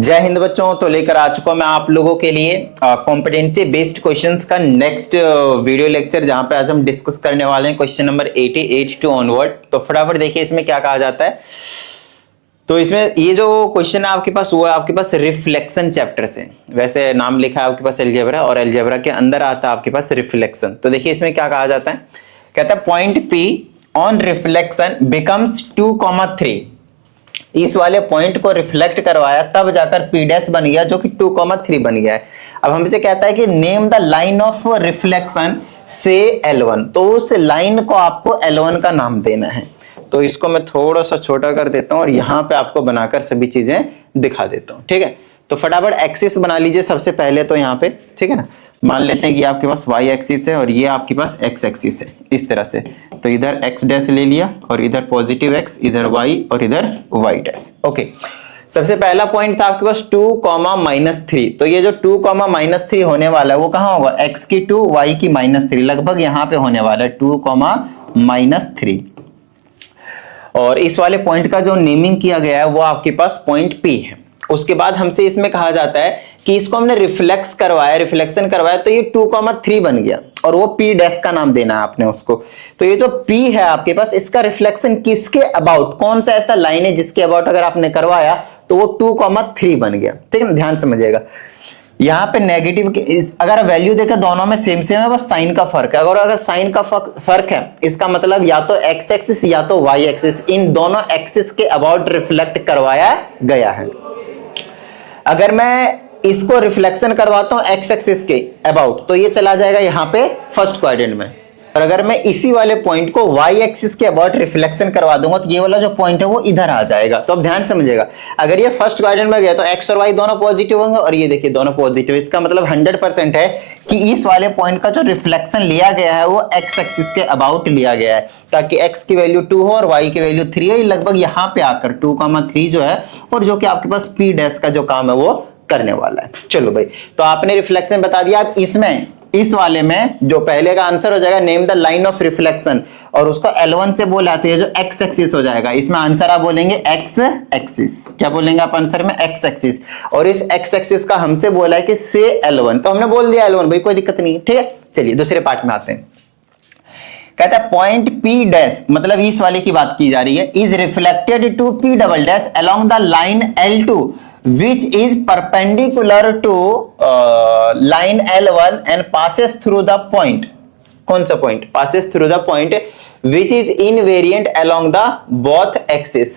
जय हिंद बच्चों। तो लेकर आ चुका मैं आप लोगों के लिए कॉम्पिटेंसी बेस्ड क्वेश्चंस का नेक्स्ट वीडियो लेक्चर, जहां पे आज हम डिस्कस करने वाले हैं क्वेश्चन नंबर 88 टू ऑनवर्ड। तो फटाफट देखिए इसमें क्या कहा जाता है। तो इसमें ये जो क्वेश्चन है आपके पास, वो है आपके पास रिफ्लेक्शन चैप्टर से। वैसे नाम लिखा है आपके पास अलजेब्रा, और अलजेब्रा के अंदर आता है आपके पास रिफ्लेक्शन। तो देखिए इसमें क्या कहा जाता है। कहता है point P on reflection becomes 2,3। इस वाले पॉइंट को रिफ्लेक्ट करवाया तब जाकर P डैश बन गया, जो कि 2,3 बन गया है। अब हमसे कहता है कि name the line of reflection से L1। तो उस लाइन को आपको L1 का नाम देना है। तो इसको मैं थोड़ा सा छोटा कर देता हूं और यहां पे आपको बनाकर सभी चीजें दिखा देता हूं। ठीक है, तो फटाफट एक्सिस बना लीजिए सबसे पहले तो यहाँ पे। ठीक है ना, मान लेते हैं कि आपके पास y एक्सिस है और ये आपके पास x एक्सिस है इस तरह से। तो इधर x डैश ले लिया और इधर पॉजिटिव x, इधर y और इधर y डैश। ओके, सबसे पहला पॉइंट था आपके पास 2,-3। तो ये जो 2,-3 होने वाला है वो कहां होगा, x की 2 y की -3, लगभग यहां पे होने वाला है 2,-3। और इस वाले पॉइंट का जो नेमिंग किया गया है वो आपके पास पॉइंट P है। उसके बाद हमसे इसमें कहा जाता है कि इसको हमने रिफ्लेक्शन करवाया तो ये 2,3 बन गया और वो P डैश का नाम देना है आपने उसको। तो ये जो P है आपके पास, इसका रिफ्लेक्शन किसके अबाउट, कौन सा ऐसा लाइन है जिसके अबाउट अगर आपने करवाया तो वो 2,3 बन गया। ठीक है ना, ध्यान समझिएगा। यहाँ पे नेगेटिव अगर वैल्यू देखे दोनों में सेम सेम है, बस साइन का फर्क है। अगर साइन का फर्क है, इसका मतलब या तो एक्स एक्सिस या तो वाई एक्सिस, इन दोनों एक्सिस के अबाउट रिफ्लेक्ट करवाया गया है। अगर मैं इसको रिफ्लेक्शन करवाता हूं एक्स एक्सिस के अबाउट, तो ये चला जाएगा यहाँ पे फर्स्ट क्वाड्रेंट में। और अगर मैं इसी वाले पॉइंट को y एक्सिस के अबाउट रिफ्लेक्शन करवा दूंगा तो ये वाला जो पॉइंट है वो इधर आ जाएगा। तो अब ध्यान समझिएगा, अगर ये फर्स्ट क्वाड्रेंट में गया तो x और y दोनों पॉजिटिव होंगे, और ये देखिए दोनों पॉजिटिव। इसका मतलब 100% है कि इस वाले पॉइंट का जो रिफ्लेक्शन लिया गया है वो x एक्सिस के अबाउट लिया गया है, ताकि x की वैल्यू 2 हो और y की वैल्यू 3 है। लगभग यहाँ पे आकर 2,3 जो है, और जो कि आपके पास P डैश का जो काम है वो करने वाला है। चलो भाई, तो आपने रिफ्लेक्शन बता दिया। अब इसमें इस वाले में जो पहले का आंसर हो जाएगा name the line of reflection, और उसको L1 से बोला तो ये जो x एक्सिस हो जाएगा। इसमें आंसर आप बोलेंगे x एक्सिस। क्या बोलेंगे आप आंसर में, x एक्सिस। और इस x एक्सिस का हमसे बोला है कि से L1, तो हमने बोल दिया L1 भाई, कोई दिक्कत नहीं है। ठीक है, चलिए दूसरे पार्ट में आते हैं। कहता है पॉइंट P डैश, मतलब इस वाले की बात की जा रही है, is reflected to P double dash along the line L2 which is perpendicular to line L1 and passes through the point। कौन सा point, passes through the point which is invariant along the both axis।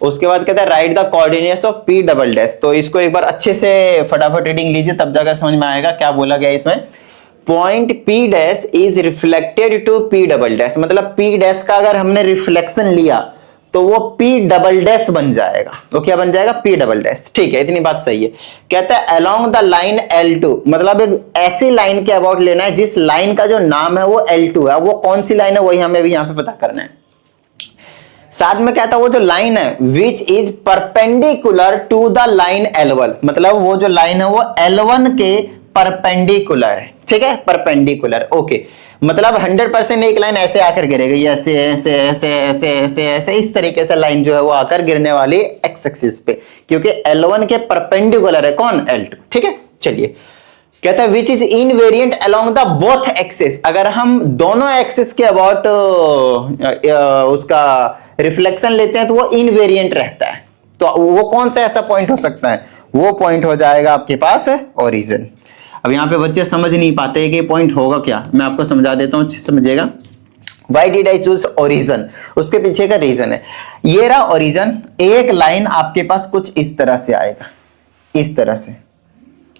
उसके बाद कहता है right the coordinates of P double dash. तो इसको एक बार अच्छे से फटाफट रीडिंग लीजिए, तब जाकर समझ में आएगा क्या बोला गया इसमें। Point P dash is reflected to P double dash, मतलब P डैश का अगर हमने रिफ्लेक्शन लिया तो वो P डबल डैश बन जाएगा। तो क्या बन जाएगा, P डबल डैश। ठीक है, इतनी बात सही है। कहता है अलोंग द लाइन L2, मतलब एक ऐसी लाइन के अबाउट लेना है जिस लाइन का जो नाम है वो L2 है। वो कौन सी लाइन है वही हमें भी यहां पे पता करना है। साथ में कहता है वो जो लाइन है which is perpendicular to the line L1, मतलब वो जो लाइन है वो L1 के परपेंडिकुलर है। ठीक है, परपेंडिकुलर। ओके, मतलब 100% एक लाइन ऐसे आकर गिरेगी, ऐसे ऐसे ऐसे ऐसे ऐसे ऐसे इस तरीके से लाइन जो है वो आकर गिरने वाली एक्स एक्सिस पे, क्योंकि L1 के परपेंडिकुलर है कौन, L2। ठीक है, चलिए। कहता है which is invariant along the both axis, अगर हम दोनों एक्सिस के अबाउट उसका रिफ्लेक्शन लेते हैं तो वो इनवेरिएंट रहता है। तो वो कौन सा ऐसा पॉइंट हो सकता है, वो पॉइंट हो जाएगा आपके पास ओरिजिन। अब यहाँ पे बच्चे समझ नहीं पाते कि पॉइंट होगा क्या, मैं आपको समझा देता हूँ, समझिएगा। Why did I choose origin? उसके पीछे का रीजन है, ये रहा ओरिजिन। एक लाइन आपके पास कुछ इस तरह से आएगा, इस तरह से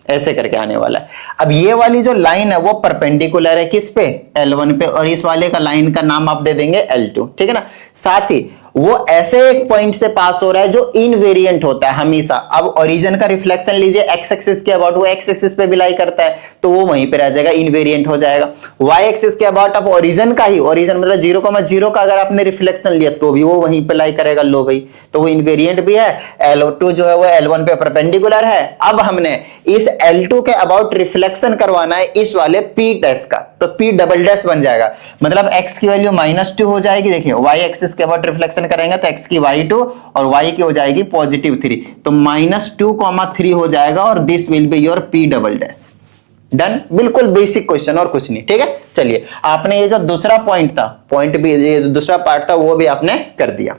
ऐसे करके आने वाला है। अब ये वाली जो लाइन है वो परपेंडिकुलर है किस पे, L1 पे, और इस वाले का लाइन का नाम आप दे देंगे L2। ठीक है ना, साथ ही वो ऐसे एक पॉइंट से पास हो रहा है जो इनवेरिएंट होता है हमेशा। अब ओरिजिन का रिफ्लेक्शन लीजिए एक्स एक्सिस के अबाउट, वो एक्स एक्सिस पे भी लाई करता है तो वो वहीं पे रह जाएगा, इनवेरिएंट हो जाएगा। वाई एक्सिस के अबाउट अब ओरिजिन का ही, ओरिजिन मतलब 0,0 का अगर आपने रिफ्लेक्शन लिया तो भी वो वहीं पे लाई करेगा। लो भाई, तो वो इनवेरिएंट भी है। L2 जो है वो L1 पे परपेंडिकुलर है। अब हमने इस L2 के अबाउट रिफ्लेक्शन करवाना है इस वाले P डैश का, तो P डबल डैश बन जाएगा। मतलब x की वैल्यू -2 हो जाएगी। देखिए y एक्सिस के अबाउट रिफ्लेक्शन करेंगे तो x की y2 और y की हो जाएगी +3, तो -2,3 हो जाएगा और this will be your p double dash. Done, बिल्कुल बेसिक क्वेश्चन और कुछ नहीं। ठीक है, चलिए आपने ये जो दूसरा पॉइंट था, पॉइंट भी ये जो दूसरा पार्ट था वो भी आपने कर दिया।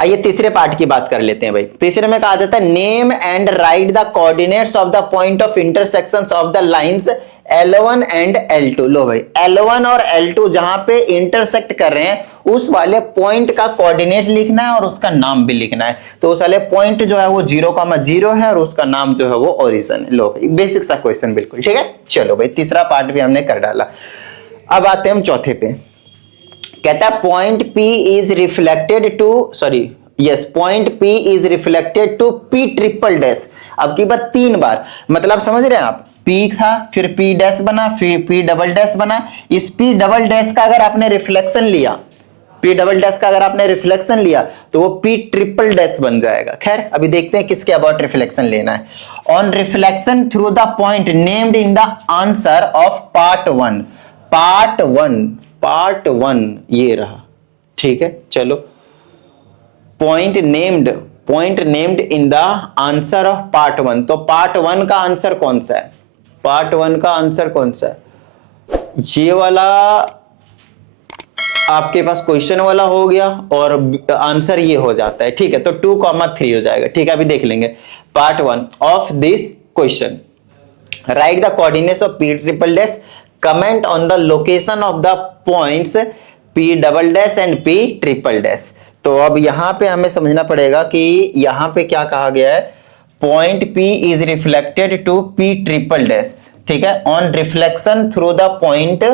आइए तीसरे पार्ट की बात कर लेते हैं भाई। तीसरे में कहा जाता है name and right the coordinates of the point of intersections of the lines L1 and L2। लो भाई, L1 और L2 जहां पे इंटरसेक्ट कर रहे हैं उस वाले पॉइंट का कोऑर्डिनेट लिखना है और उसका नाम भी लिखना है। तो उस वाले पॉइंट जो है वो 0,0 है और उसका नाम जो है वो ओरिजिन है। लो भाई, बेसिक सा क्वेश्चन बिल्कुल। ठीक है, चलो भाई तीसरा पार्ट भी हमने कर डाला। अब आते हैं हम चौथे पे। कहता है point P is reflected to point P is reflected to P triple dash. अब की बार 3 बार, मतलब समझ रहे हैं आप, P था, फिर P डैश बना, फिर P डबल डैश बना। इस P डबल डैश का अगर आपने रिफ्लेक्शन लिया, P डबल डैश का अगर आपने रिफ्लेक्शन लिया तो वो P ट्रिपल डैश बन जाएगा। खैर अभी देखते हैं किसके अबाउट रिफ्लेक्शन लेना है। On reflection through the point named in the answer of part one ये रहा। ठीक है, चलो point named in the answer of part 1। तो पार्ट 1 का आंसर कौन सा है? पार्ट 1 का आंसर कौन सा है? ये वाला आपके पास क्वेश्चन वाला हो गया और आंसर ये हो जाता है। ठीक है, तो 2,3 हो जाएगा। ठीक है, अभी देख लेंगे। Part 1 of this question, right the coordinates of P triple dash, comment on the location of the points P double dash and P triple dash. तो अब यहां पे हमें समझना पड़ेगा कि यहां पे क्या कहा गया है। Point P is reflected to P triple dash. ठीक है, on reflection through the point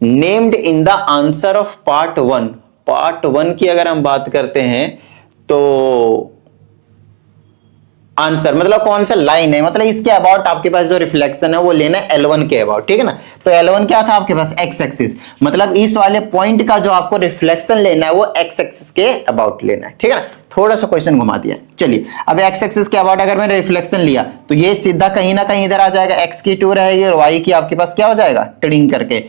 named in the answer of part 1। Part 1 की अगर हम बात करते हैं तो आंसर मतलब कौन सा लाइन है, मतलब इसके अबाउट आपके पास जो रिफ्लेक्शन है वो लेना है L1 के अबाउट। ठीक है ना, तो L1 क्या था आपके पास? एक्स एक्सिस, मतलब इस वाले पॉइंट का जो आपको रिफ्लेक्शन लेना है वो एक्स एक्सिस के अबाउट लेना है। ठीक है ना, थोड़ा सा क्वेश्चन घुमा दिया। चलिए अब एक्स एक्सिस के अबाउट अगर मैंने रिफ्लेक्शन लिया तो ये सीधा कहीं ना कहीं इधर आ जाएगा, एक्स की 2 रहेगी और वाई की आपके पास क्या हो जाएगा? ट्रिंग करके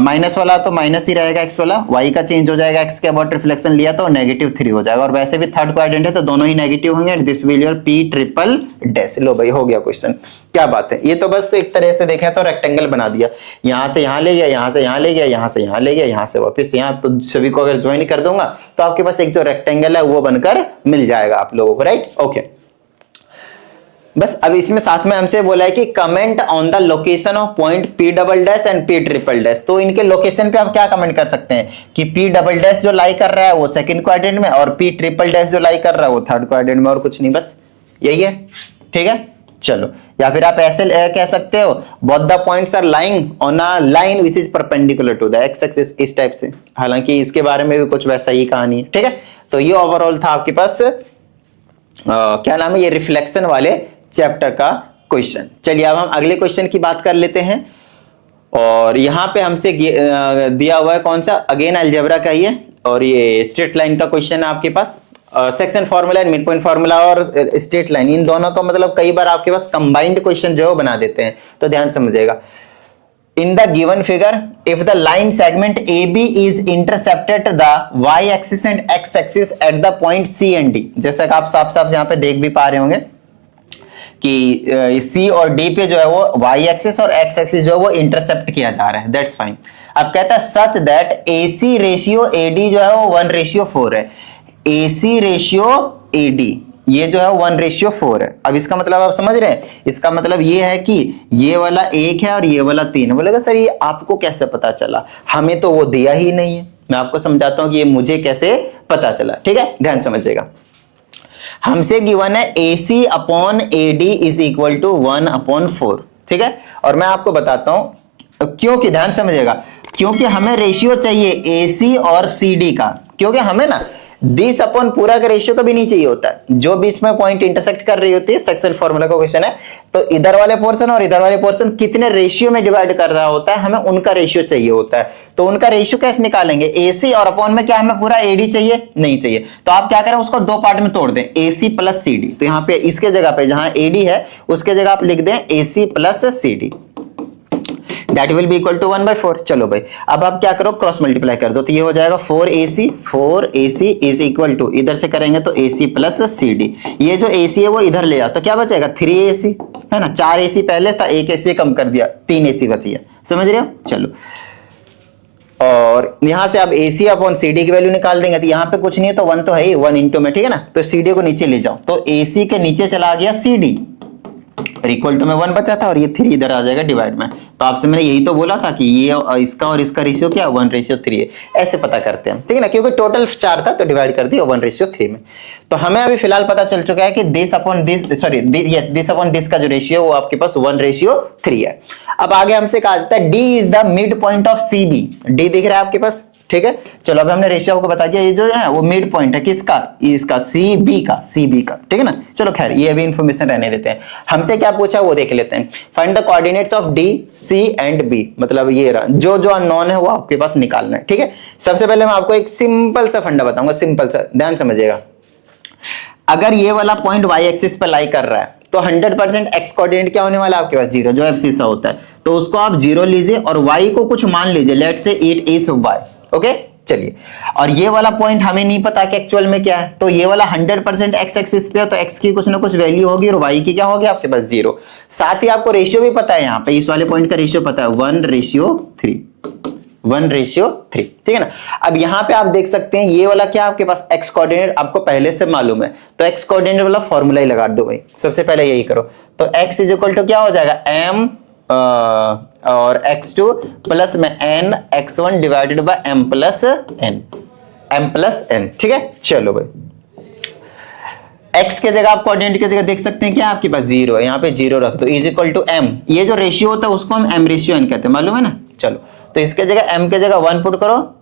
माइनस वाला तो माइनस ही रहेगा, एक्स वाला, वाई का चेंज हो जाएगा, एक्स के अबाउट रिफ्लेक्शन लिया तो -3 हो जाएगा। और वैसे भी थर्ड क्वाड्रेंट है तो दोनों ही नेगेटिव होंगे। This will your P triple dash. लो भाई, हो गया क्वेश्चन। क्या बात है, ये तो बस एक तरह से देखें तो रेक्टेंगल बना दिया। यहां से यहां ले गया, यहां से यहां ले गया, यहां से यहां ले गया, यहां से वापस यहां। तो सभी को अगर ज्वाइन कर दूंगा तो आपके पास एक जो रेक्टेंगल है वो बनकर मिल जाएगा आप लोगों को। Right, okay. बस अब इसमें साथ में हमसे बोला है कि comment on the location of point P double dash and P triple dash. तो इनके लोकेशन पे आप क्या कमेंट कर सकते हैं कि P डबल डैश जो लाई कर रहा है वो सेकंड क्वाड्रेंट में और P ट्रिपल डैश जो लाई कर रहा है वो थर्ड क्वाड्रेंट में, और कुछ नहीं, बस यही है। ठीक है, चलो। या फिर आप ऐसे कह सकते हो both the points are lying on a line which is perpendicular to the x axis, इस टाइप से। हालांकि इसके बारे में भी कुछ वैसा ही कहानी है। ठीक है, तो ये ओवरऑल था आपके पास क्या नाम है, ये रिफ्लेक्शन वाले चैप्टर का क्वेश्चन। चलिए अब हम अगले क्वेश्चन की बात कर लेते हैं। और यहां पे हमसे दिया हुआ है कौन सा? अगेन अलजेब्रा का ही है और ये स्ट्रेट लाइन का क्वेश्चन है आपके पास। Section formula and mid point formula और स्ट्रेट लाइन, इन दोनों का मतलब कई बार आपके पास कंबाइंड क्वेश्चन जो है बना देते हैं, तो ध्यान समझिएगा। In the given figure, if the line segment AB is intercepted the y-axis and x-axis at the point C and D, जैसा कि आप साफ-साफ यहाँ पे देख भी पा रहे होंगे कि C और D पे जो है वो y-axis और x-axis जो है वो इंटरसेप्ट किया जा रहा है। That's fine। अब कहता है such that AC ratio AD जो है वो 1:4 है। AC रेशियो AD ये जो है 1:4 है। अब इसका मतलब आप समझ रहे हैं, इसका मतलब ये है कि ये वाला 1 है और ये वाला 3 है। बोलेगा सर ये आपको कैसे पता चला? हमें तो वो दिया ही नहीं है। मैं आपको समझाता हूं कि ये मुझे कैसे पता चला। ठीक है, ध्यान समझिएगा। हमसे गिवन है AC upon AD is equal to 1/4। ठीक है, और मैं आपको बताता हूं क्योंकि, ध्यान समझिएगा, क्योंकि हमें रेशियो चाहिए AC और CD का। क्योंकि हमें ना 20 अपॉन पूरा का रेशियो कभी नहीं चाहिए होता है, जो बीच में पॉइंट इंटरसेक्ट कर रही होती है। सेक्शन फार्मूला का क्वेश्चन है, तो इधर वाले पोर्शन और इधर वाले पोर्शन कितने रेशियो में डिवाइड कर रहा होता है, हमें उनका रेशियो चाहिए होता है। तो उनका रेशियो कैसे निकालेंगे? AC और अपॉन में क्या हमें पूरा AD चाहिए? नहीं चाहिए। तो आप क्या करें, उसको 2 पार्ट में तोड़ दें, AC प्लस CD। तो यहाँ पे इसके जगह पे जहां AD है उसके जगह आप लिख दें AC plus CD। That will be equal to 1/4। चलो भाई अब आप क्या करो, क्रॉस मल्टीप्लाई कर दो, तो ये हो जाएगा 4AC इज इक्वल टू, इधर से करेंगे तो AC प्लस CD, ये जो AC है वो इधर ले आओ तो क्या बचेगा 3AC, है ना, 4AC पहले था, 1AC कम कर दिया, 3AC बची है, समझ रहे हो। चलो और यहां से आप AC अपॉन CD की वैल्यू निकाल देंगे, तो यहाँ पे कुछ नहीं है तो 1 तो है ही, 1 इंटू में, ठीक है ना, तो CD को नीचे ले जाओ, तो AC के नीचे चला गया CD और इक्वल टू में 1 बचा था और ये 3 इधर आ जाएगा डिवाइड में। तो आपसे मैंने यही तो बोला था कि ये इसका और इसका रेशियो क्या 1:3 है, ऐसे पता करते हैं, ठीक है ना, क्योंकि टोटल 4 था तो डिवाइड कर दिया 1:3 में। तो हमें अभी फिलहाल पता चल चुका है कि दिस अपॉन दिस का जो रेशियो वो आपके पास 1:3 है। अब आगे हमसे कहा जाता है D is the mid point of CB, D दिख रहा है आपके पास, ठीक है। चलो अब हमने रेशियो आपको बता दिया, ये जो है वो मिड पॉइंट है किसका, इसका CB का, ठीक है ना। चलो खैर ये अभी इंफॉर्मेशन रहने देते हैं, हमसे क्या पूछा वो देख लेते हैं। Find the coordinates of D, C and B, मतलब ये रहा, जो जो अननोन है वो आपके पास निकालना है, ठीक है। सबसे पहले मैं आपको एक सिंपल सा फंडा बताऊंगा, सिंपल सा, ध्यान समझिएगा। अगर ये वाला पॉइंट y एक्सिस पर लाई कर रहा है तो 100% x कोऑर्डिनेट क्या होने वाला है आपके पास 0, जो एब्सिसा होता है, तो उसको आप 0 लीजिए और y को कुछ मान लीजिए, let's say it is y, okay. चलिए और ये वाला पॉइंट हमें नहीं पता कि एक्चुअल में क्या है, तो ये वाला 100% x एक्सिस पे है तो x की कुछ ना कुछ वैल्यू होगी और y की क्या होगी आपके पास 0। साथ ही आपको रेशियो भी पता है, यहाँ पे इस वाले पॉइंट का रेशियो पता है 1:3, 1:3, ठीक है ना। अब यहाँ पे आप देख सकते हैं ये वाला क्या आपके पास x कोऑर्डिनेट आपको पहले से मालूम है, तो x कोऑर्डिनेट वाला फॉर्मूला ही लगा दो भाई, सबसे पहले यही करो। तो x इज इक्वल टू क्या हो जाएगा m और x2 प्लस में n x1 divided by m plus n, ठीक है। चलो भाई x के जगह आप कोऑर्डिनेट की जगह देख सकते हैं क्या आपके पास 0 है, यहाँ पे 0 रख दो, इज इक्वल टू m, ये जो रेशियो होता है उसको हम m रेशियो n कहते हैं, मालूम है ना। चलो तो इसके जगह m के जगह 1 पुट करो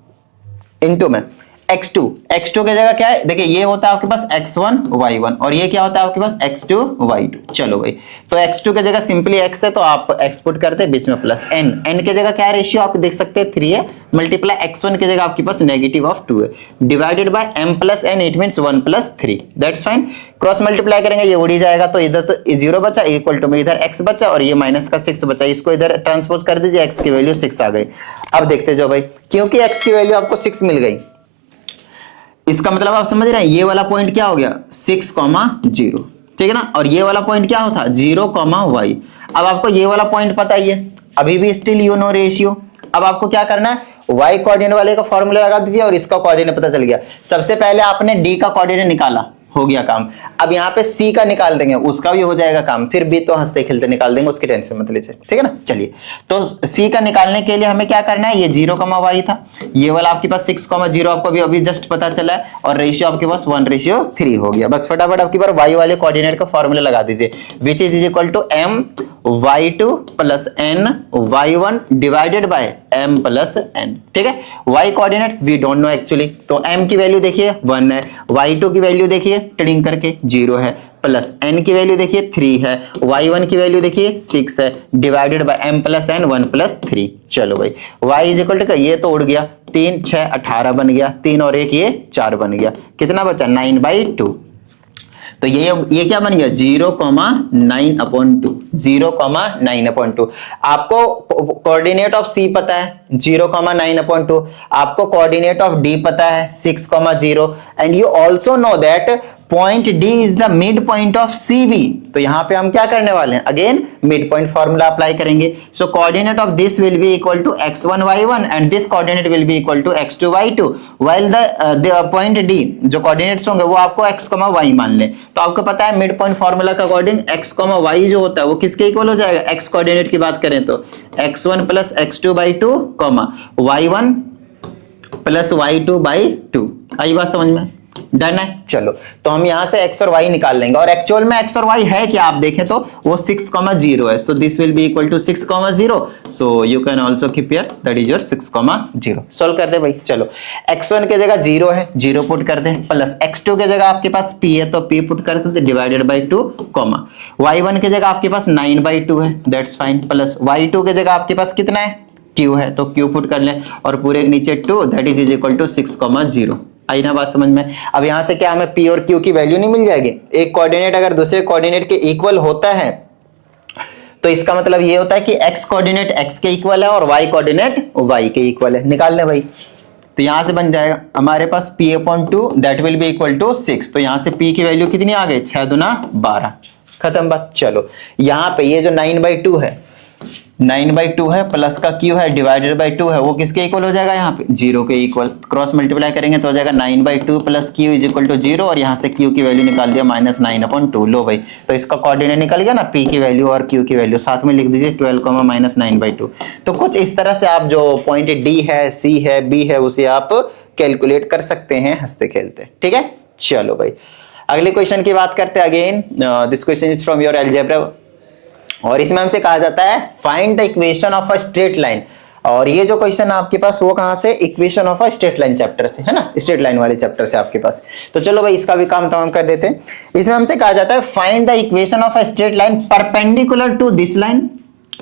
इनटू में x2 के जगह क्या है, देखिए ये होता है आपके पास x1 y1 और ये क्या होता है आपके पास x2 y2। चलो भाई तो x2 के जगह सिंपली x है तो आप x पुट करते हैं, बीच में प्लस n के जगह क्या है रेशियो आप देख सकते हैं 3 है, मल्टीप्लाई x1 के जगह आपके पास -2 है, divided by m plus n, it means 1 + 3, that's fine. Cross multiply करेंगे ये उड़ ही जाएगा, तो इधर तो 0 बचा, इक्वल टू में इधर x बचा और ये माइनस का 6 बचा, इसको इधर ट्रांसपोज कर दीजिए, x की वैल्यू 6 आ गई। अब देखते जाओ भाई, क्योंकि x की वैल्यू आपको 6 मिल गई, इसका मतलब आप समझ रहे हैं ये वाला पॉइंट क्या हो गया 6,0, ठीक है ना, और ये वाला पॉइंट क्या होता 0,y। अब आपको ये वाला पॉइंट पता ही है, अभी भी स्टिल यू नो रेशियो। अब आपको क्या करना है, y कोऑर्डिनेट वाले का फॉर्मूला लगा दीजिए और इसका कोऑर्डिनेट पता चल गया। सबसे पहले आपने d का कोऑर्डिनेट निकाला, हो गया काम। अब यहाँ पे c का निकाल देंगे, उसका भी हो जाएगा काम, फिर b तो हंसते खेलते निकाल देंगे, उसकी टेंशन मत लीजिए, ठीक है ना। चलिए तो c का निकालने के लिए हमें क्या करना है, ये 0,y था, ये वाला आपके पास 6,0 आपको अभी जस्ट पता चला है और रेशियो आपके पास 1:3 हो गया। बस फटाफट आपकी बार y वाले कोऑर्डिनेट का फॉर्मूला लगा दीजिए, which is equal to m y2 plus n y1 divided by m plus n, ठीक है। y coordinate we don't know actually, तो m की वैल्यू देखिए 1 है, y2 की वैल्यू देखिए ट्रेडिंग करके 0 है, प्लस n की वैल्यू देखिए 3 है, y1 की वैल्यू देखिए 6 है, divided by m plus n 1 + 3। चलो भाई y इज इक्वल टू ये तो उड़ गया, 3 6 18 बन गया, 3 और 1 ये 4 बन गया, कितना बचा 9/2। तो ये क्या बन गया 0,9/2, 0,9/2। आपको कोऑर्डिनेट ऑफ C पता है 0,9/2, आपको कोऑर्डिनेट ऑफ D पता है 6,0 and you also know that point D is the mid point of CB। तो यहां पे हम क्या करने वाले हैं, again mid point formula apply करेंगे। So coordinate of this will be equal to x1 y1 and this coordinate will be equal to x2 y2, while the point D जो कोऑर्डिनेट्स होंगे वो आपको x, y मान लें। तो आपको पता है मिड पॉइंट फॉर्मूला का अकॉर्डिंग x, y जो होता है वो किसके इक्वल हो जाएगा, x कोऑर्डिनेट की बात करें तो x1 + x2/2, y1 + y2/2। आई बात समझ में, डन है। चलो तो हम यहां से x और y निकाल लेंगे और एक्चुअल में x और y है क्या आप देखें तो वो 6,0 है, so this will be equal to 6,0, so you can also keep here that is your 6,0। Solve कर दे भाई। चलो x1 के जगह 0 है, 0 पुट कर दे, प्लस x2 के जगह आपके पास p है तो p पुट कर दे, डिवाइडेड बाय 2, y1 के जगह आपके पास 9/2 है, दैट्स फाइन, प्लस y2 के जगह आपके पास कितना है q है तो q पुट कर ले और पूरे नीचे 2, दैट इज इक्वल टू 6,0। आई ना बात समझ में। अब यहां से क्या हमें p और q की वैल्यू नहीं मिल जाएगी, एक कोऑर्डिनेट अगर दूसरे कोऑर्डिनेट के इक्वल होता है तो इसका मतलब ये होता है कि x कोऑर्डिनेट x के इक्वल है और y कोऑर्डिनेट y के इक्वल है। निकाल ले भाई, तो यहां से बन जाएगा हमारे पास p/2 that will be equal to 6। तो यहां से p की वैल्यू कितनी आ गई, 6 दूना 12, खत्म बात। चलो यहां पे ये जो 9/2 है, 9/2 है प्लस का q है डिवाइडेड बाय 2 है, वो किसके इक्वल हो जाएगा, यहाँ पे 0 के इक्वल। क्रॉस मल्टीप्लाई करेंगे तो हो जाएगा 9/2 plus q is equal to 0, और यहाँ से q की वैल्यू निकाल दिया -9/2। लो भाई, तो इसका कोऑर्डिनेट निकल गया ना, p की वैल्यू और q की वैल्यू साथ में लिख दीजिए 12, -9/2। तो कुछ इस तरह से आप जो पॉइंट d है, c है, b है, उसे आप कैलकुलेट कर सकते हैं हंसते खेलते। ठीक है, चलो भाई अगले क्वेश्चन की बात करते हैं। Again this question is from your algebra, और इसमें हमसे कहा जाता है find the equation of a straight line. और ये जो क्वेश्चन है आपके पास वो कहां से, equation of a straight line chapter से है ना, स्ट्रेट लाइन वाले चैप्टर से आपके पास। तो चलो भाई इसका भी काम तमाम कर देते हैं। इसमें हमसे कहा जाता है find the equation of a straight line perpendicular to this line.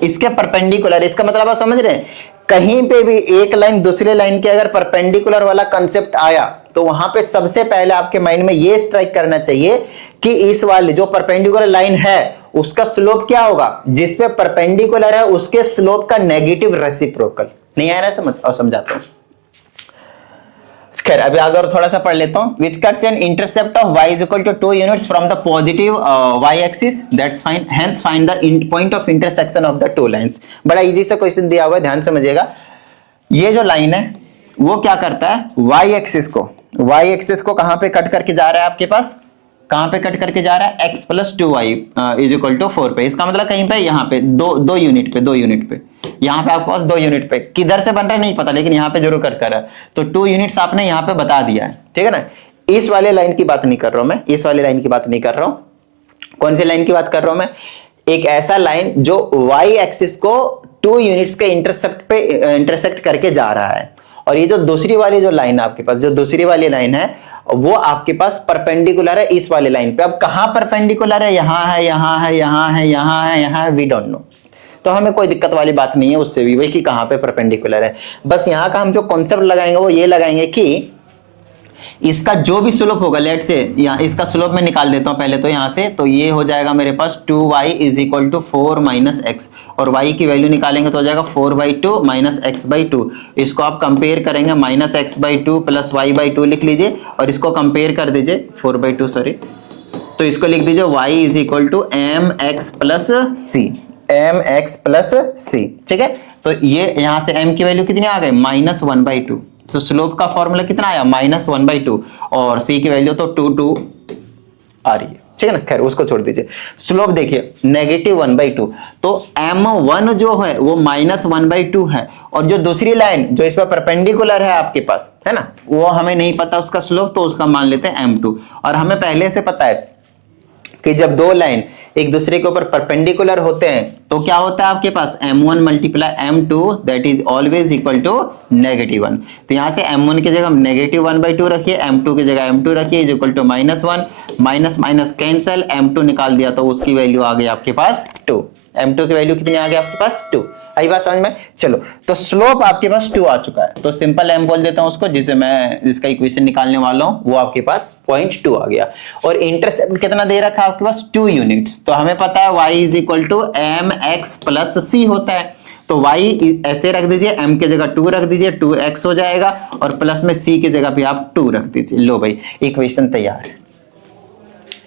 इसके परपेंडिकुलर, इसका मतलब आप समझ रहे हैं, कहीं पे भी एक लाइन दूसरे लाइन के अगर परपेंडिकुलर वाला कंसेप्ट आया तो वहां पे सबसे पहले आपके माइंड में ये स्ट्राइक करना चाहिए कि इस वाले जो परपेंडिकुलर लाइन है उसका स्लोप क्या होगा, जिस पे परपेंडिकुलर है उसके स्लोप का नेगेटिव रेसिप्रोकल। नहीं आया ना समझ, और समझाता हूं। खैर अभी आगे और थोड़ा सा पढ़ लेता हूं। Which cuts an intercept of y is equal to 2 units from the positive y axis, that's fine, hence find the point of intersection of the two lines. बड़ा इजी सा क्वेश्चन दिया हुआ है, ध्यान समझिएगा। ये जो लाइन है वो क्या करता है, y एक्सिस को कहां पे कट करके जा रहा है आपके पास, कहां पे कट करके जा रहा है, x plus 2y is equal to 4 पे। इसका मतलब कहीं पे यहाँ पे दो यूनिट पे यहाँ पे आपके पास 2 यूनिट पे, किधर से बन रहा है नहीं पता, लेकिन यहाँ पे जरूर कट कर रहा है। तो 2 यूनिट्स आपने यहाँ पे बता दिया है, ठीक है ना। इस वाले लाइन की बात नहीं कर रहा हूं मैं, इस वाले लाइन की बात नहीं कर रहा हूं। कौन सी लाइन की बात कर रहा हूं मैं, एक ऐसा लाइन जो y एक्सिस को 2 यूनिट्स के इंटरसेक्ट करके जा रहा है। और ये जो दूसरी वाली जो लाइन है आपके पास, जो दूसरी वाली लाइन है वो आपके पास परपेंडिकुलर है इस वाले लाइन पे। अब कहां परपेंडिकुलर है, यहां है, यहां है, यहां है, यहां है, यहां है, वी डोंट नो। तो हमें कोई दिक्कत वाली बात नहीं है उससे भी भाई कि कहां पे परपेंडिकुलर है। बस यहां का हम जो कॉन्सेप्ट लगाएंगे वो ये लगाएंगे कि इसका जो भी स्लोप होगा, लेट से यहाँ इसका स्लोप मैं निकाल देता हूं पहले तो यहां से, तो ये हो जाएगा मेरे पास 2y is equal to 4 minus x, और y की वैल्यू निकालेंगे तो हो जाएगा 4/2 माइनस x/2। इसको आप कंपेयर करेंगे, माइनस x/2 प्लस y/2 लिख लीजिए, और इसको कंपेयर कर दीजिए 4/2 सॉरी, तो इसको लिख दीजिए y is equal to mx plus c, ठीक है। तो ये यहां से m की वैल्यू कितनी आ गई, -1/2। तो स्लोप का फॉर्मूला कितना आया, -1/2, और c की वैल्यू तो 2 आ रही है, ठीक है ना। खैर उसको छोड़ दीजिए। स्लोप देखिए -1/2, तो m1 जो है वो -1/2 है, और जो दूसरी लाइन जो इस पर परपेंडिकुलर है आपके पास है ना, वो हमें नहीं पता उसका स्लोप, तो उसका मान लेते हैं m2। और हमें पहले से पता है कि जब दो लाइन एक दूसरे के ऊपर परपेंडिकुलर होते हैं तो क्या होता है आपके पास, m1 multiply m2 that is always equal to -1। तो यहां से m1 की जगह हम -1/2 रखिए, m2 की जगह m2 रखिए, is equal to -1, minus minus cancel, m2 निकाल दिया तो उसकी वैल्यू आ गई आपके पास 2। m2 की वैल्यू कितनी आ गई आपके पास 2। आई बात समझ में। चलो तो स्लोप आपके पास 2 आ चुका है, तो सिंपल m बोल देता हूं उसको, जिसे मैं जिसका इक्वेशन निकालने वाला हूं, वो आपके पास 0.2 आ गया। और इंटरसेप्ट कितना दे रखा है आपके पास, 2 यूनिट्स। तो हमें पता है y is equal to mx plus c होता है, तो y ऐसे रख दीजिए, m की जगह 2 रख दीजिए, 2x हो जाएगा, और प्लस में c की जगह भी आप 2 रख दीजिए। लो भाई इक्वेशन तैयार,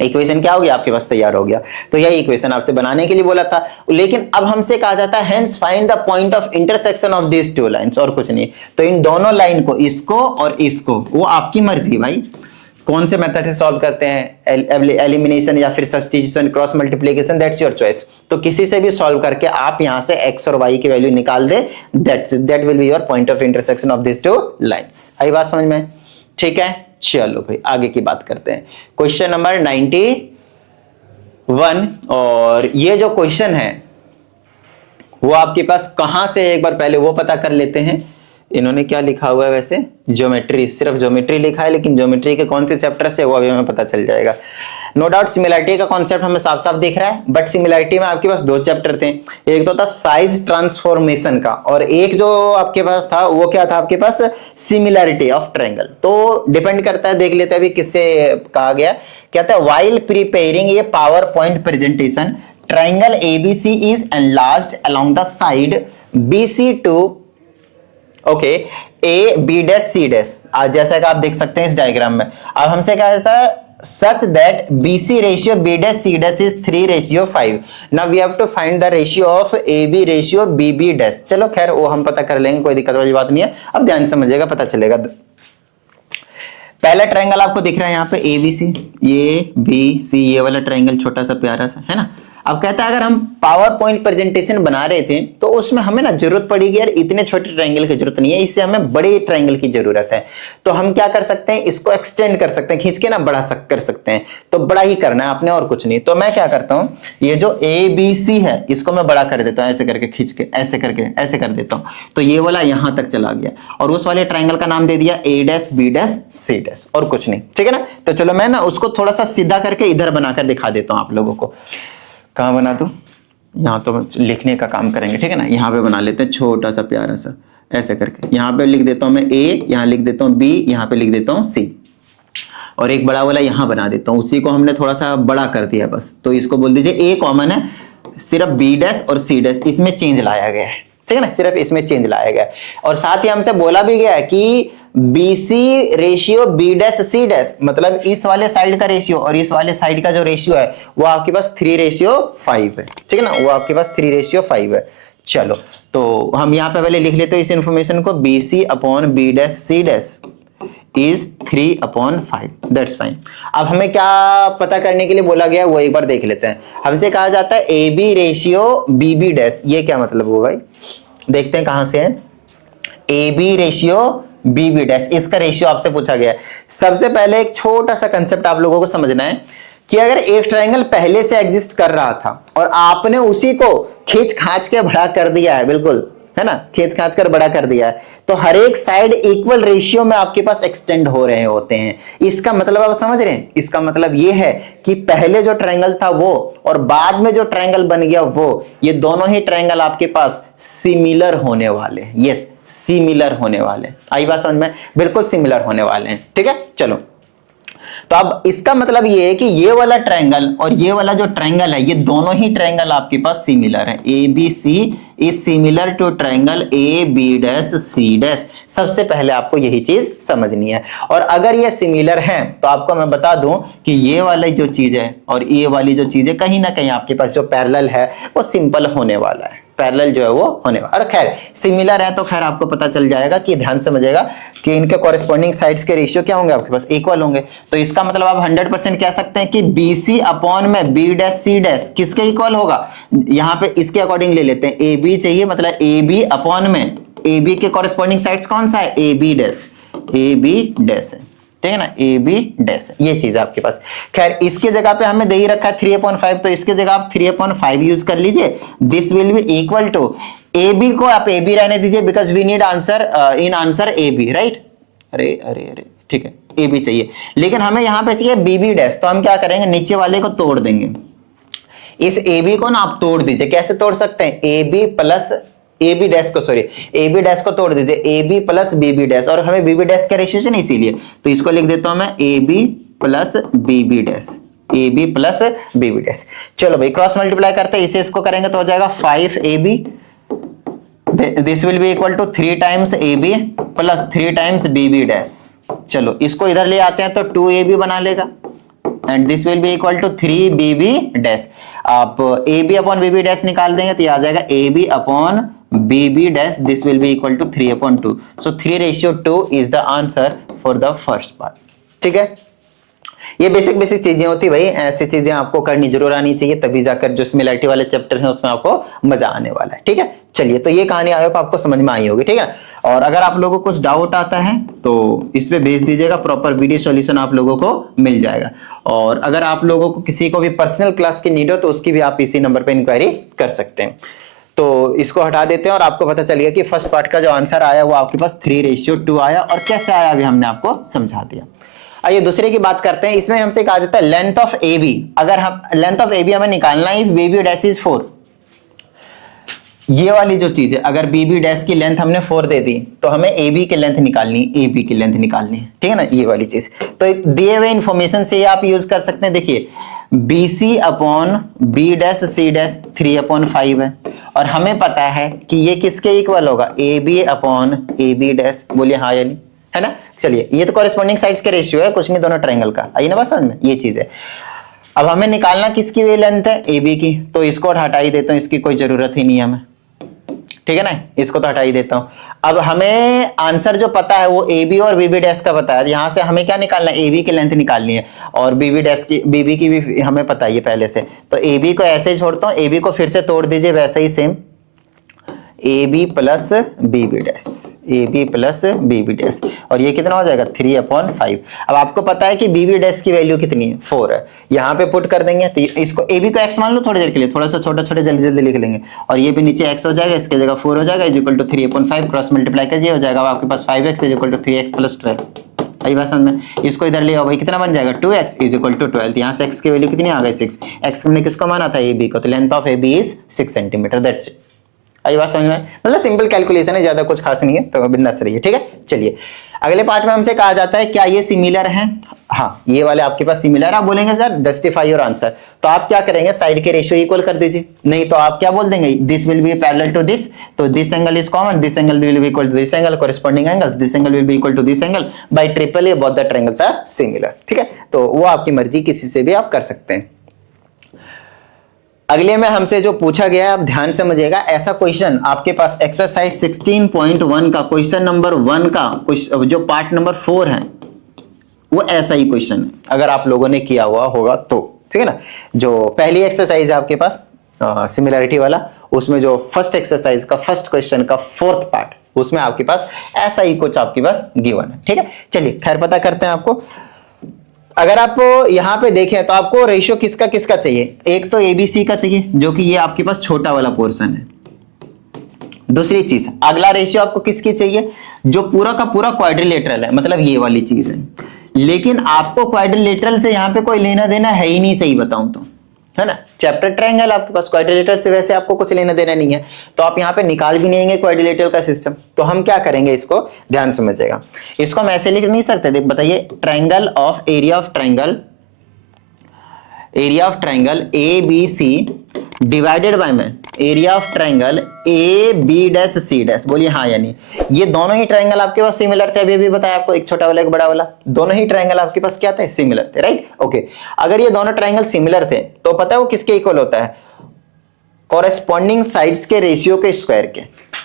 इक्वेशन क्या हो गया आपके पास, तैयार हो गया। तो यही इक्वेशन आपसे बनाने के लिए बोला था। लेकिन अब हमसे कहा जाता है hence find the point of intersection of this two lines, और कुछ नहीं। तो इन दोनों लाइन को, इसको और इसको, वो आपकी मर्जी भाई कौन से मेथड से सॉल्व करते हैं, एलिमिनेशन या फिर substitution, cross multiplication, that's your choice. तो किसी से भी सॉल्व करके आप यहां से x और y की वैल्यू निकाल दे, that will be your point of intersection of this two lines. आई बात समझ में, ठीक है। चलो भाई आगे की बात करते हैं। क्वेश्चन नंबर 91, और ये जो क्वेश्चन है वो आपके पास कहां से, एक बार पहले वो पता कर लेते हैं। इन्होंने क्या लिखा हुआ है वैसे, ज्योमेट्री, सिर्फ ज्योमेट्री लिखा है, लेकिन ज्योमेट्री के कौन से चैप्टर से वो अभी हमें पता चल जाएगा। नो डाउट सिमिलरिटी का कॉन्सेप्ट हमें साफ साफ दिख रहा है, बट सिमिलरिटी में आपके पास 2 चैप्टर थे। एक तो था साइज ट्रांसफॉर्मेशन का, और एक जो आपके पास था वो क्या था आपके पास, सिमिलरिटी ऑफ ट्रायंगल। तो डिपेंड करता है, देख लेते हैं अभी किससे कहा गया। कहता है while preparing a PowerPoint presentation triangle ABC is enlarged along the side BC to okay A B dash C dash, जैसा कि आप देख सकते हैं इस डायग्राम में। अब हमसे कहा जाता है such that BC ratio B dash C dash is 3:5. Now we have to find the ratio of AB ratio BB dash. चलो खैर वो हम पता कर लेंगे, कोई दिक्कत वाली बात नहीं है। अब ध्यान से समझिएगा, पता चलेगा। पहला ट्रायंगल आपको दिख रहा है यहाँ पे ABC, ये BC, ये वाला ट्रायंगल छोटा सा प्यारा सा है ना। अब कहता है अगर हम पावर पॉइंट प्रेजेंटेशन बना रहे थे तो उसमें हमें ना जरूरत पड़ेगी यार इतने छोटे ट्रायंगल की जरूरत नहीं है, इससे हमें बड़े ट्रायंगल की जरूरत है। तो हम क्या कर सकते हैं, इसको एक्सटेंड कर सकते हैं, खींच के ना बड़ा कर सकते हैं। तो बड़ा ही करना है आपने और कुछ नहीं। तो मैं क्या करता हूं, ये जो ABC है इसको मैं बड़ा कर देता हूं, ऐसे करके खींच के ऐसे करके ऐसे कर देता हूं। तो ये वाला यहां तक चला गया और उस वाले ट्रायंगल का नाम दे दिया A dash B dash C dash, और कुछ नहीं। ठीक है ना। तो चलो मैं ना उसको थोड़ा सा सीधा करके इधर बनाकर दिखा देता हूं आप लोगों को। कहां बना दूं, यहाँ तो लिखने का काम करेंगे। ठीक है ना। यहाँ पे बना लेते हैं छोटा सा प्यारा सा, ऐसे करके यहाँ पे लिख देता हूं मैं A, यहाँ लिख देता हूं B, यहाँ पे लिख देता हूं C, और एक बड़ा वाला यहाँ बना देता हूं। उसी को हमने थोड़ा सा बड़ा कर दिया बस। तो इसको बोल दीजिए A कॉमन है, सिर्फ B डैश और C डैश इसमें चेंज लाया गया है। ठीक है ना, सिर्फ इसमें चेंज लाया गया है। और साथ ही हमसे बोला भी गया है कि BC ratio B dash C dash, मतलब इस वाले साइड का रेशियो और इस वाले साइड का जो रेशियो है वो आपके पास 3:5 है। ठीक है ना, वो आपके पास 3:5 है। चलो तो हम यहाँ पे पहले लिख लेते हैं इस इंफॉर्मेशन को, BC upon B dash C dash is 3/5, that's fine. अब हमें क्या पता करने के लिए बोला गया वो एक बार देख लेते हैं। हमसे कहा जाता है AB रेशियो BB डैश, ये क्या मतलब हुआ भाई, देखते हैं कहां से है। AB रेशियो BB डैश, इसका रेशियो आपसे पूछा गया है। सबसे पहले एक छोटा सा कंसेप्ट आप लोगों को समझना है कि अगर एक ट्रायंगल पहले से एग्जिस्ट कर रहा था और आपने उसी को खींच खांच के बड़ा कर दिया है, बिल्कुल है ना, खींच खांच कर बड़ा कर दिया है, तो हर एक साइड इक्वल रेशियो में आपके पास एक्सटेंड हो रहे होते हैं। इसका मतलब आप समझ रहे हैं, इसका मतलब ये है कि पहले जो ट्रायंगल था वो और बाद में जो ट्रायंगल बन गया वो, ये दोनों ही ट्रायंगल आपके पास सिमिलर होने वाले हैं। यस, सिमिलर होने वाले। आई बात समझ में, बिल्कुल सिमिलर होने वाले हैं। ठीक है। चलो तो अब इसका मतलब ये है कि ये वाला ट्रायंगल और ये वाला जो ट्रायंगल है ये दोनों ही ट्रायंगल आपके पास सिमिलर है। ABC is similar to triangle AB dash C dash. सबसे पहले आपको यही चीज समझनी है। और अगर ये सिमिलर है तो आपको मैं बता दूं कि ये वाली जो चीज है और ये वाली जो चीज है कहीं ना कहीं आपके पास जो पैरेलल है वो सिंपल होने वाला है, पैरेलल जो है वो होने वाला। और खैर सिमिलर है तो खैर आपको पता चल जाएगा कि ध्यान समझिएगा कि इनके कॉरेस्पॉन्डिंग साइड्स के रेशियो क्या होंगे, आपके पास इक्वल होंगे। तो इसका मतलब आप 100% कह सकते हैं कि BC अपॉन में B डैश C डैश किसके इक्वल होगा। यहाँ पे इसके अकॉर्डिंग ले लेते हैं, AB चाहिए, मतलब AB अपॉन में AB के कॉरेस्पॉन्डिंग साइड्स कौन सा है, AB डैश, AB डैश है। ठीक है ना, AB डैश, ये चीज है आपके पास। खैर इसके जगह पे हमें दे ही रखा है 3/5, तो इसके जगह आप 3/5 यूज कर लीजिए। This will be equal to AB को आप AB रहने दीजिए because we need answer in answer AB, right. अरे अरे अरे ठीक है, AB चाहिए, लेकिन हमें यहाँ पे चाहिए BB डैश। तो हम क्या करेंगे, नीचे वाले को तोड़ देंगे। इस AB को ना आप तोड़ दीजिए। कैसे तोड़ सकते हैं, AB प्लस AB डैश को, सॉरी AB डैश को तोड़ दीजिए, AB प्लस BB डैश, और हमें BB डैश का रेशियो है इसीलिए तो इसको लिख देता हूं मैं AB plus BB dash, AB plus BB dash. चलो भाई क्रॉस मल्टीप्लाई करते हैं, इसे इसको करेंगे तो हो जाएगा 5AB, this will be equal to 3 times AB plus 3 times BB dash. चलो इसको इधर ले आते हैं तो 2AB बना लेगा and this will be equal to 3BB dash. आप AB अपॉन BB डैश निकाल देंगे तो ये आ जाएगा AB upon BB dash, this will be equal to 3/2। So 3:2 is the answer for the first part. ठीक है, ये बेसिक चीजें होती है भाई, ऐसी चीजें आपको करनी जरूर आनी चाहिए, तभी जाकर जो सिमिलरिटी वाले चैप्टर हैं उसमें आपको मजा आने वाला है। ठीक है, चलिए तो ये कहानी आई होप आपको समझ में आई होगी। ठीक है, और अगर आप लोगों को कुछ डाउट आता है तो इस पे भेज दीजिएगा, प्रॉपर वीडियो सॉल्यूशन आप लोगों को मिल जाएगा। और अगर आप लोगों को किसी को भी पर्सनल क्लास की नीड हो तो उसकी भी आप इसी नंबर पे इंक्वायरी कर सकते हैं। तो इसको हटा देते हैं और आपको पता चल गया कि फर्स्ट पार्ट का जो आंसर आया वो आपके पास 3:2 आया, और कैसे आया अभी हमने आपको समझा दिया। आइए दूसरे की बात करते हैं। इसमें हमसे कहा जाता है लेंथ ऑफ AB, अगर हम लेंथ ऑफ AB हमें निकालना है, BB डैश इज 4, ये वाली जो चीज है, अगर BB डैश की लेंथ हमने 4 दे दी तो हमें AB की लेंथ निकालनी है, AB की लेंथ निकालनी है। ठीक है ना, ये वाली चीज तो दिए हुए इंफॉर्मेशन से आप यूज कर सकते हैं। देखिए BC upon B dash C dash 3/5 है, और हमें पता है कि ये किसके इक्वल होगा, AB अपॉन AB डैश। बोलिए हाँ या नहीं, है ना। चलिए ये तो कॉरेस्पॉन्डिंग साइड्स का रेशियो है, कुछ नहीं, दोनों ट्रायंगल का। आइए ना बात समझ में, ये चीज है। अब हमें निकालना किसकी लेंथ है, AB की, तो इसको हटा ही देता हूं, इसकी कोई जरूरत ही नहीं है हमें, ठीक है ना, इसको तो हटा ही देता हूं। अब हमें आंसर जो पता है वो AB और BB डैश का पता है, यहां से हमें क्या निकालना है, AB की लेंथ निकालनी है, और BB डैश की, BB की भी हमें पता है ये पहले से। तो AB को ऐसे ही छोड़ता हूं, AB को फिर से तोड़ दीजिए वैसे ही same, AB plus BB dash, AB plus BB dash, और ये कितना हो जाएगा 3/5। अब आपको पता है कि BB डैश की वैल्यू कितनी है, 4 है, यहाँ पे पुट कर देंगे, तो इसको AB को x मान लो थोड़ी देर के लिए, थोड़ा सा छोटा छोटा जल्दी जल्दी लिख लेंगे, और ये भी नीचे x हो जाएगा, इसके जगह 4 हो जाएगा, इक्वल टू 3/5, क्रॉस मल्टीप्लाई कर, ये हो जाएगा आपके पास 5x इक्वल टू 3x प्लस 12। आई बात समझ में, इसको इधर ले आओ भाई, कितना बन जाएगा 2x इक्वल टू 12, यहाँ से x की वैल्यू कितनी आ गई 6, x हमने किसको माना था AB को, तो length of AB is 6 centimetre, that's it. आई बात समझ में, मतलब सिंपल कैलकुलेशन है, ज्यादा कुछ खास नहीं है, तो बिंदास रहिए, ठीक है। चलिए अगले पार्ट में हमसे कहा जाता है क्या ये सिमिलर हैं, हाँ ये वाले आपके पास सिमिलर, आप बोलेंगे सर जस्टिफाई योर आंसर, तो आप क्या करेंगे, साइड के रेशियो इक्वल कर दीजिए, नहीं तो आप क्या बोल देंगे, this will be parallel to this, तो this angle is common, this angle will be equal to this angle, corresponding angles, this angle will be equal to this angle by triple A, both the triangles are similar, ठीक है। तो वो आपकी मर्जी, किसी से भी आप कर सकते हैं। अगले में हमसे जो पूछा गया है, आप ध्यान से समझिएगा, ऐसा क्वेश्चन आपके पास एक्सरसाइज 16.1 का क्वेश्चन नंबर 1 का जो पार्ट नंबर 4 है, वो ऐसा ही क्वेश्चन है, अगर आप लोगों ने किया हुआ होगा तो, ठीक है ना। जो पहली एक्सरसाइज है आपके पास सिमिलरिटी वाला, उसमें जो फर्स्ट एक्सरसाइज का फर्स्ट क्वेश्चन का 4th पार्ट, उसमें आपके पास ऐसा ही कुछ आपके पास गिवन है, ठीक है। चलिए खैर पता करते हैं आपको। अगर आप यहां पे देखें तो आपको रेशियो किसका किसका चाहिए, एक तो ABC का चाहिए, जो कि ये आपके पास छोटा वाला पोर्शन है। दूसरी चीज, अगला रेशियो आपको किसकी चाहिए, जो पूरा का पूरा क्वाड्रिलेटरल है, मतलब ये वाली चीज है, लेकिन आपको क्वाड्रिलेटरल से यहां पे कोई लेना देना है ही नहीं, सही बताऊं तो, है ना। चैप्टर ट्रायंगल आपके पास, क्वाड्रिलेटरल से वैसे आपको कुछ लेना देना नहीं है, तो आप यहाँ पे निकाल भी नहीं लेंगे क्वाड्रिलेटरल का सिस्टम। तो हम क्या करेंगे, इसको ध्यान समझिएगा, इसको हम ऐसे लिख नहीं सकते, देख बताइए, triangle of area of triangle ABC divided by में area of triangle AB dash C dash. बोलिए हाँ या नहीं, ये दोनों ही ट्रायंगल आपके पास सिमिलर थे, अभी भी बताया आपको, एक छोटा वाला एक बड़ा वाला, दोनों ही ट्रायंगल आपके पास क्या थे, सिमिलर थे, राइट। ओके, अगर ये दोनों ट्रायंगल सिमिलर थे तो पता है वो किसके इक्वल होता है, कॉरेस्पॉन्डिंग साइड्स के रेशियो के स्क्वायर के,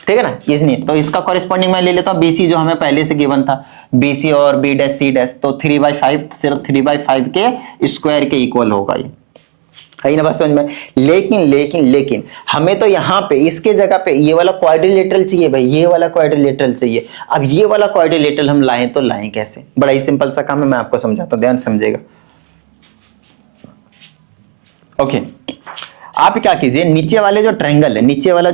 ठीक है ना। इसलिए तो इसका कॉरेस्पॉन्डिंग मैं ले लेता हूं BC, जो हमें पहले से गिवन था, BC और B डैश C डैश, तो 3/5 सिर्फ 3/5 के स्क्वायर के इक्वल होगा ये, है ना बात समझ में। लेकिन हमें तो यहाँ पे इसके जगह पे ये वाला क्वाड्रिलेटरल चाहिए भाई, ये वाला क्वाड्रिलेटरल चाहिए। अब ये वाला क्वाड्रिलेटरल हम लाएं तो लाएं कैसे, बड़ा ही सिंपल सा काम है, मैं आपको समझाता हूं, ध्यान समझेगा। ओके, आप क्या कीजिए, नीचे वाले जो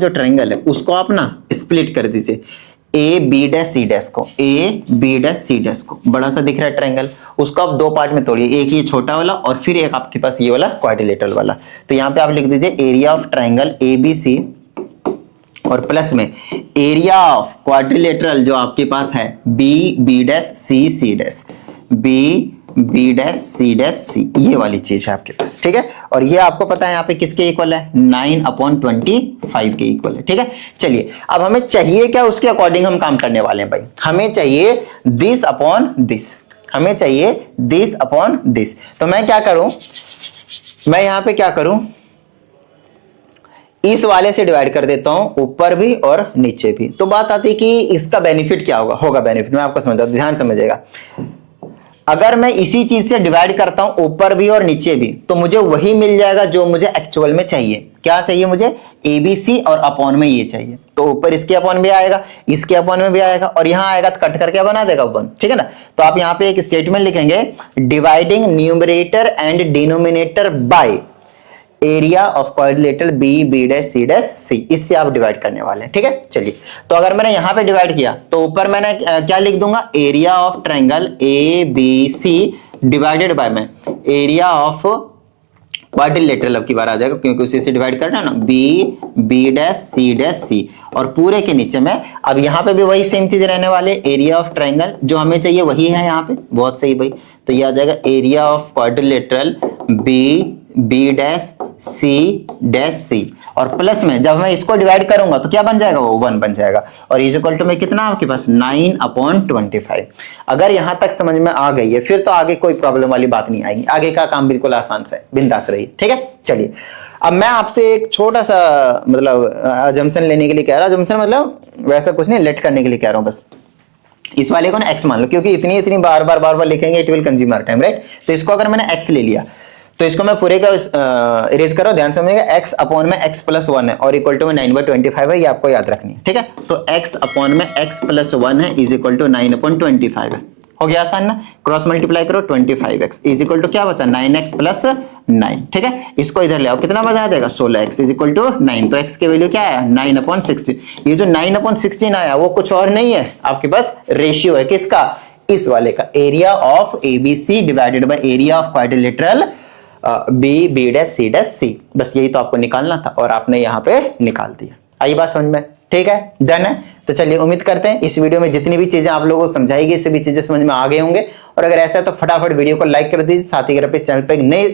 ट्रायंगल है उसको आप ना स्प्लिट कर दीजिए, AB डैश C डैश को, AB डैश C डैश को, बड़ा सा दिख रहा है ट्रायंगल, उसको आप दो पार्ट में तोड़िए, एक ये छोटा वाला और फिर एक आपके पास ये वाला क्वाड्रिलेटरल वाला। तो यहाँ पे आप लिख दीजिए एरिया ऑफ ट्रायंगल ABC और प्लस में एरिया ऑफ क्वाड्रिलेटरल जो आपके पास है B dash C dash, B dash C, ये वाली चीज है आपके पास, ठीक है। और ये आपको पता है यहाँ पे किसके इक्वल है, 9/25 के इक्वल है, ठीक है। चलिए अब हमें चाहिए क्या, उसके अकॉर्डिंग हम काम करने वाले हैं भाई, हमें चाहिए दिस अपॉन दिस, तो मैं क्या करूं, मैं यहां पे क्या करूं, इस वाले से डिवाइड कर देता हूं, ऊपर भी और नीचे भी। तो बात आती है कि इसका बेनिफिट क्या होगा बेनिफिट मैं आपको समझाता हूं, ध्यान समझिएगा। अगर मैं इसी चीज से डिवाइड करता हूं ऊपर भी और नीचे भी, तो मुझे वही मिल जाएगा जो मुझे एक्चुअल में चाहिए। क्या चाहिए मुझे, ABC और अपॉन में ये चाहिए, तो ऊपर इसके अपॉन भी आएगा, इसके अपॉन में भी आएगा, और यहां आएगा तो कट करके बना देगा वन, ठीक है ना। तो आप यहां पे एक स्टेटमेंट लिखेंगे, dividing numerator and denominator by area of quadrilateral B dash C, इससे आप डिवाइड करने वाले हैं, ठीक है। चलिए तो अगर मैंने यहां पे डिवाइड किया तो ऊपर मैंने क्या लिख दूंगा, area of triangle ABC divided by में एरिया ऑफ क्वाड्रिलेटरल, अब की बार आ जाएगा क्योंकि उसी से डिवाइड करना है ना, B डैश C, और पूरे के नीचे में अब यहाँ पे भी वही सेम चीज रहने वाले, एरिया ऑफ ट्रायंगल जो हमें चाहिए वही है यहाँ पे, बहुत सही भाई। तो ये आ जाएगा area of quadrilateral B dash C dash C, और प्लस में जब मैं इसको डिवाइड करूंगा तो क्या बन जाएगा, वो 1 बन जाएगा, और इज इक्वल टू में कितना आपके पास 9/25। अगर यहां तक समझ में आ गई है फिर तो आगे कोई प्रॉब्लम वाली बात नहीं आएगी, आगे का काम बिल्कुल आसान से बिंदास रही। ठीक है, चलिए अब मैं आपसे एक छोटा सा मतलब अजम्पशन लेने के लिए कह रहा हूं, अजम्पशन मतलब वैसा कुछ नहीं, लेट करने के लिए कह रहा हूं बस। इस वाले को ना x मान लो, क्योंकि इतनी बार बार लिखेंगे it will consume time, right. तो इसको अगर मैंने x ले लिया तो इसको मैं पूरे का इरेज करो, ध्यान समझिएगा, x अपॉन में x प्लस 1 है और इक्वल टू में 9/25 है, ये आपको याद रखनी है। ठीक है, तो x अपॉन में x प्लस 1 है इज इक्वल टू 9/25 है। हो गया आसान ना, क्रॉस मल्टीप्लाई करो, 25x इज इक्वल टू क्या बचा 9x प्लस 9। ठीक है, इसको इधर ले आओ, कितना बचा देगा 16x इज इक्वल टू 9। तो x की वैल्यू क्या आया 9/16। ये जो 9/16 आया वो कुछ और नहीं है, आपके पास रेशियो है किसका, इस वाले का, area of ABC divided by area of quadrilateral B dash C dash C. बस यही तो आपको निकालना था और आपने यहाँ पे निकाल दिया। आई बात समझ में, ठीक है, डन है। तो चलिए उम्मीद करते हैं इस वीडियो में जितनी भी चीजें आप लोगों को समझाई गई सभी चीजें समझ में आ गए होंगे, और अगर ऐसा है तो फटाफट वीडियो को लाइक कर दीजिए, साथ ही अगर आप इस चैनल पर एक नए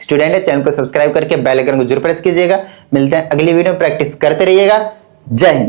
स्टूडेंट है चैनल को सब्सक्राइब करके बेल आइकन को जरूर प्रेस कीजिएगा। मिलते हैं अगली वीडियो में, प्रैक्टिस करते रहिएगा। जय हिंद।